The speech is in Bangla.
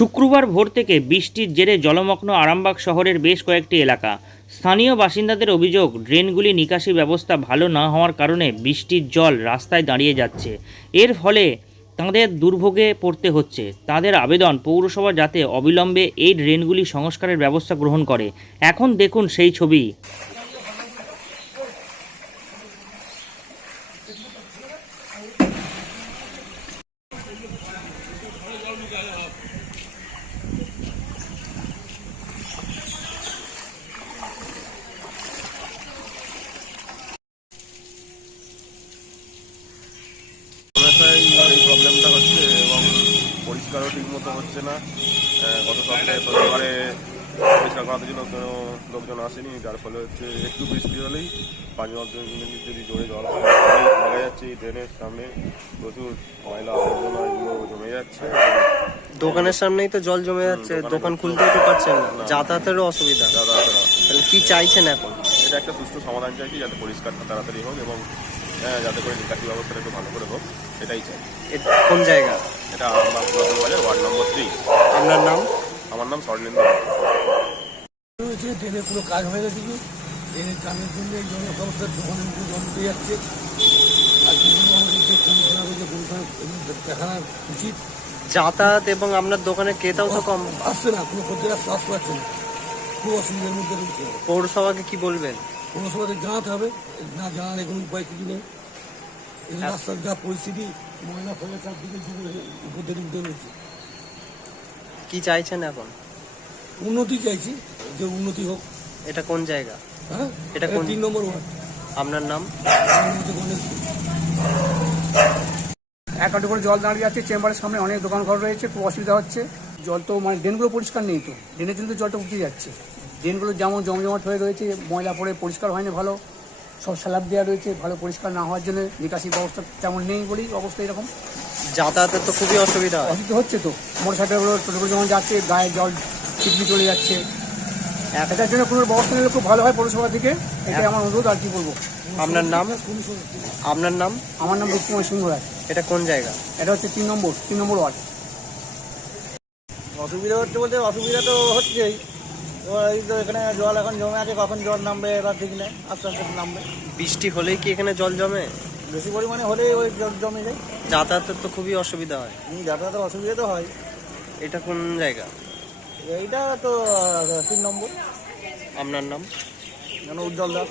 শুক্রবার ভোর থেকে বৃষ্টির জেরে জলমগ্ন আরামবাগ শহরের বেশ কয়েকটি এলাকা। স্থানীয় বাসিন্দাদের অভিযোগ, ড্রেনগুলি নিকাশি ব্যবস্থা ভালো না হওয়ার কারণে বৃষ্টির জল রাস্তায় দাঁড়িয়ে যাচ্ছে। এর ফলে তাঁদের দুর্ভোগে পড়তে হচ্ছে। তাদের আবেদন পৌরসভা যাতে অবিলম্বে এই ড্রেনগুলি সংস্কারের ব্যবস্থা গ্রহণ করে। এখন দেখুন সেই ছবি সমস্যায় এই প্রবলেমটা হচ্ছে এবং পরিষ্কারও ঠিক মতো হচ্ছে না। গত সপ্তাহে শনিবারে পরিষ্কার করাতে জন্য কোনো লোকজন আসেনি যার ফলে হচ্ছে একটু বৃষ্টি হলেই পাঁচ যদি জোরে জল দেখা যাচ্ছে এই ড্রেনের সামনে প্রচুর ময়লা আবর্জনা এগুলো জমে যাচ্ছে। দোকানের সামনেই তো জল জমে যাচ্ছে দোকান খুলতেও তো পারছেন না। যাতায়াতেরও অসুবিধা। যাতায়াতের কি চাইছেন এখন? এটা একটা সুস্থ সমাধান চাইছি যাতে পরিষ্কারটা তাড়াতাড়ি হোক এবং যাতে করে নিকাশি ব্যবস্থাটা একটু ভালো করে হোক এটাই চাই। কোন জায়গা? এটা আমার বাজার ওয়ার্ড নম্বর থ্রি আপনার নাম? আমার নাম স্বর্ণেন্দু হয়েছে ট্রেনের পুরো কাজ হয়ে গেছে কি ট্রেনের কাজের জন্য এই জনসমস্যার দোকানের মুখে জল উঠে যাচ্ছে। আর বিভিন্ন আমাদের কমিশনার রয়েছে কমিশনার দেখানো উচিত। যাতায়াত এবং আপনার দোকানে ক্রেতাও তো কম। আসছে না কোনো খদ্দের আসতে আসতে পারছে না। খুব অসুবিধার মধ্যে রয়েছে। পৌরসভাকে কি বলবেন? পৌরসভাতে জানাতে হবে না জানালে কোনো উপায় কিছু নেই। এই রাস্তার যা পরিস্থিতি ময়লা ফলে চারদিকে উপদের উঠে রয়েছে। কি চাইছেন এখন? উন্নতি চাইছি যে উন্নতি হোক। এটা কোন জায়গা? হ্যাঁ? এটা কোন- তিন নম্বর ওয়ার্ড। আপনার নাম? এক হাঁটু করে জল দাঁড়িয়ে আছে চেম্বারের সামনে অনেক দোকান ঘর রয়েছে খুব অসুবিধা হচ্ছে। জল তো মানে ড্রেনগুলো পরিষ্কার নেই তো ড্রেনের জন্য তো জলটা উঠে যাচ্ছে। ড্রেনগুলো যেমন জমজমাট হয়ে রয়েছে ময়লা পড়ে পরিষ্কার হয়নি ভালো সব স্ল্যাব দেওয়া রয়েছে ভালো পরিষ্কার না হওয়ার জন্য নিকাশি ব্যবস্থা তেমন নেই বলেই অবস্থা এরকম। যাতায়াতের তো খুবই অসুবিধা অসুবিধা হচ্ছে তো মোটর সাইকেলগুলো টোটোগুলো যেমন যাচ্ছে গায়ে জল ছিটকে চলে যাচ্ছে। এটার জন্য কোনো ব্যবস্থা নিলে খুব ভালো হয় পৌরসভা থেকে এটাই আমার অনুরোধ আর কি বলব। আপনার নাম? আপনার নাম? আমার নাম রূপকুমার সিংহ রায়। এটা কোন জায়গা? এটা হচ্ছে তিন নম্বর তিন নম্বর ওয়ার্ড। অসুবিধা হচ্ছে বলতে অসুবিধা তো হচ্ছেই। এই তো এখানে জল এখন জমে আছে কখন জল নামবে এবার ঠিক নেই আস্তে আস্তে নামবে। বৃষ্টি হলেই কি এখানে জল জমে? বেশি পরিমাণে হলেই ওই জল জমে যায়। যাতায়াতের তো খুবই অসুবিধা হয়। যাতায়াতের অসুবিধা তো হয়। এটা কোন জায়গা? এইটা তো তিন নম্বর। আপনার নাম? যেন উজ্জ্বল দাস।